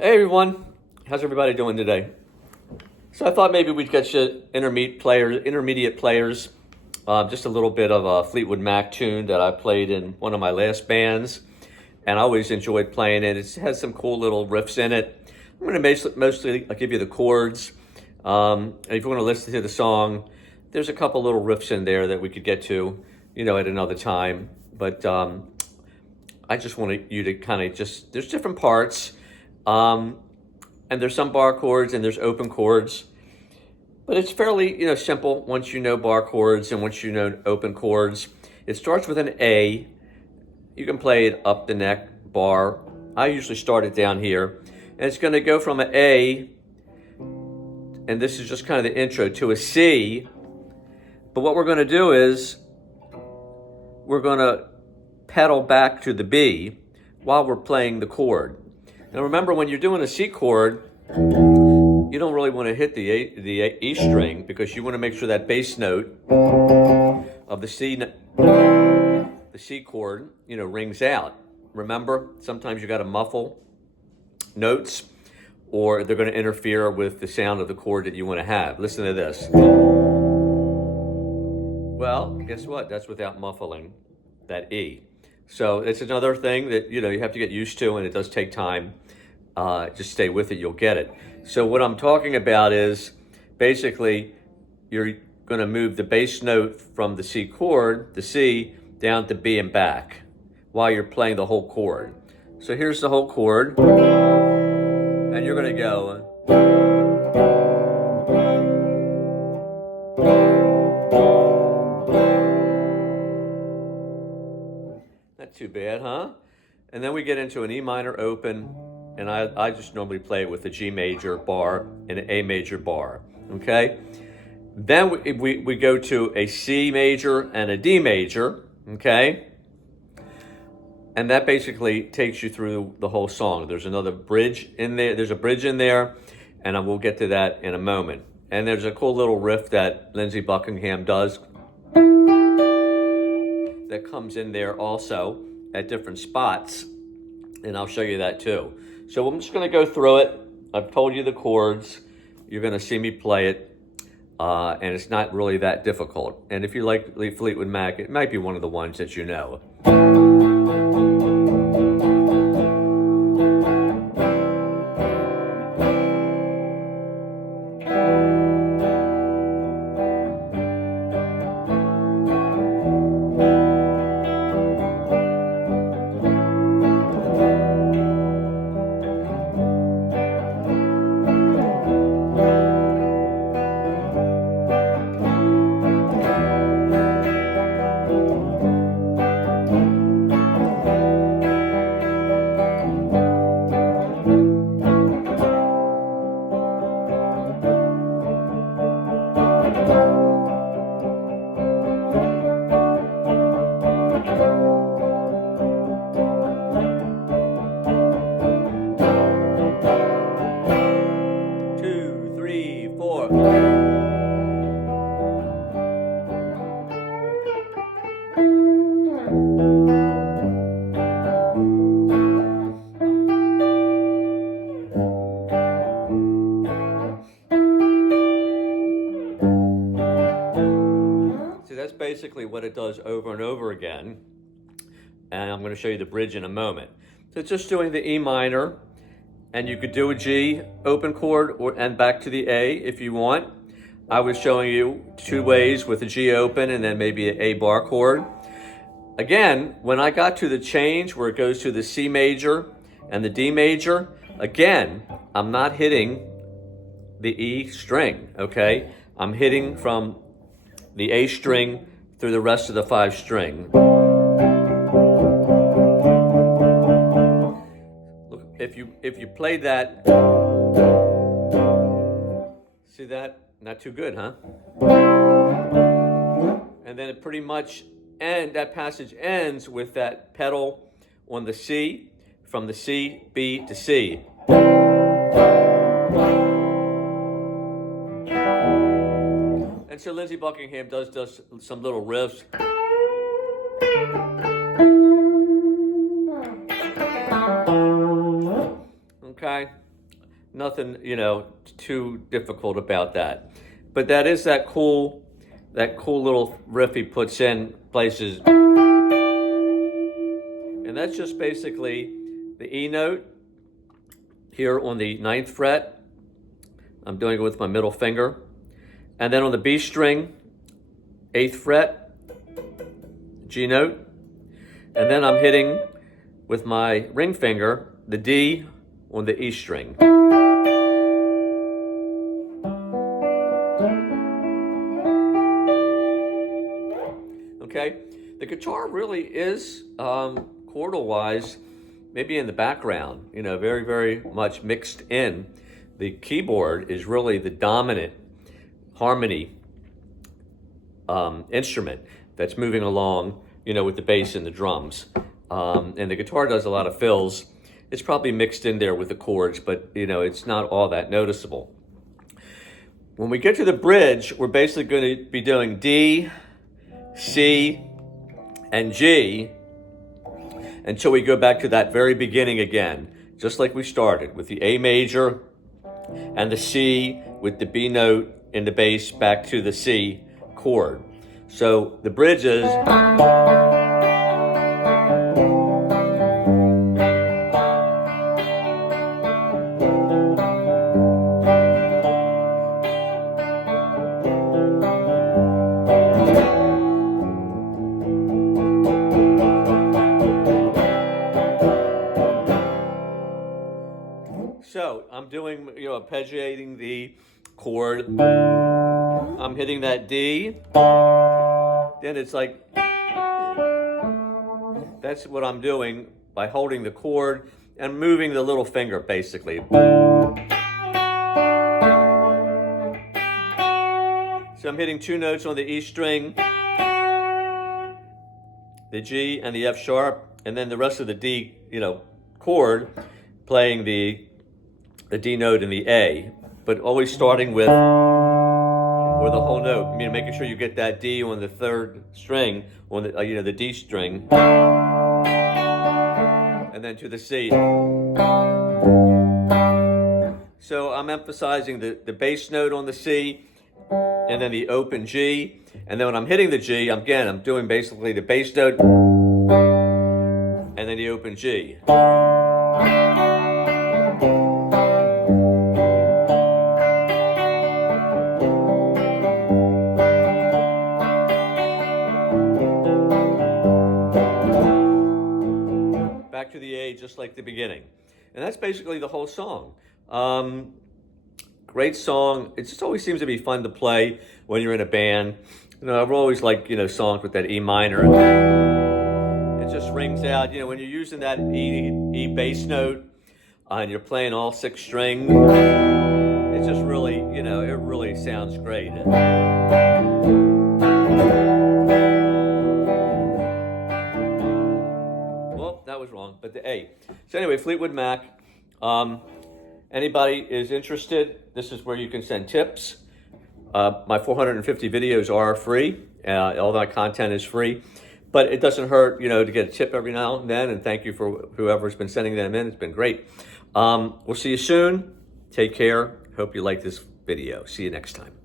Hey everyone, how's everybody doing today? So I thought maybe we'd get you intermediate players, just a little bit of a Fleetwood Mac tune that I played in one of my last bands, and I always enjoyed playing it. It has some cool little riffs in it. I'm going to mostly give you the chords. And if you want to listen to the song, there's a couple little riffs in there that we could get to, at another time. But I just wanted you to kind of there's different parts. And there's some bar chords and there's open chords, but it's fairly, simple once you know bar chords and once you know open chords. It starts with an A. You can play it up the neck bar. I usually start it down here, and it's going to go from an A, and this is just kind of the intro, to a C. But what we're going to do is we're going to pedal back to the B while we're playing the chord. Now remember, when you're doing a C chord, you don't really want to hit the E string, because you want to make sure that bass note of the C chord, rings out. Remember, sometimes you got to muffle notes, or they're going to interfere with the sound of the chord that you want to have. Listen to this. Well, guess what? That's without muffling that E. So it's another thing that, you have to get used to, and it does take time. Just stay with it, you'll get it. So what I'm talking about is basically you're going to move the bass note from the C chord, the C, down to B and back while you're playing the whole chord. So here's the whole chord, and you're going to go. Not too bad, huh? And then we get into an E minor open, and I just normally play it with a G major bar and an A major bar, okay? Then we go to a C major and a D major, okay? And that basically takes you through the whole song. There's another bridge in there. There's a bridge in there, and I will get to that in a moment. And there's a cool little riff that Lindsey Buckingham does that comes in there also at different spots, and I'll show you that too. So I'm just going to go through it. I've told you the chords. You're going to see me play it, and it's not really that difficult. And if you like Fleetwood Mac, it might be one of the ones that you know. That's basically what it does over and over again, and I'm going to show you the bridge in a moment. So it's just doing the E minor, and you could do a G open chord and back to the A if you want. I was showing you two ways, with a G open and then maybe an A bar chord. Again, when I got to the change where it goes to the C major and the D major, again, I'm not hitting the E string, okay? I'm hitting from the A string through the rest of the 5 string. Look, if you played that, see that? Not too good, huh? And then it pretty much that passage ends with that pedal on the C, from the C, B to C. And so Lindsey Buckingham does some little riffs. Okay, Nothing, you know, too difficult about that. But that is that cool little riff he puts in places. And that's just basically the E note here on the 9th fret. I'm doing it with my middle finger. And then on the B string, 8th fret, G note. And then I'm hitting with my ring finger the D on the E string. Okay, the guitar really is, chordal-wise, maybe in the background, you know, very, very much mixed in. The keyboard is really the dominant harmony instrument that's moving along, you know, with the bass and the drums. And the guitar does a lot of fills. It's probably mixed in there with the chords, but, you know, it's not all that noticeable. When we get to the bridge, we're basically going to be doing D, C, and G until we go back to that very beginning again, just like we started with the A major and the C with the B note in the bass back to the C chord. So the bridge is... So I'm doing, you know, arpeggiating the chord. I'm hitting that D. Then it's like, that's what I'm doing by holding the chord and moving the little finger basically. So I'm hitting 2 notes on the E string, the G and the F sharp, and then the rest of the D, you know, chord, playing the D note and the A, but always starting with the whole note. I mean, making sure you get that D on the 3rd string, on the you know, the D string, and then to the C. So I'm emphasizing the bass note on the C, and then the open G, and then when I'm hitting the G, I'm doing basically the bass note, and then the open G. Back to the A, just like the beginning. And that's basically the whole song. Great song. It just always seems to be fun to play when you're in a band. You know, I've always liked, you know, songs with that E minor. It just rings out, you know, when you're using that E bass note and you're playing all 6 strings, it just really, you know, it really sounds great. Well, that was wrong, but the A. So anyway, Fleetwood Mac. Anybody is interested, this is where you can send tips. My 450 videos are free. All that content is free. But it doesn't hurt, you know, to get a tip every now and then. And thank you for whoever's been sending them in. It's been great. We'll see you soon. Take care. Hope you like this video. See you next time.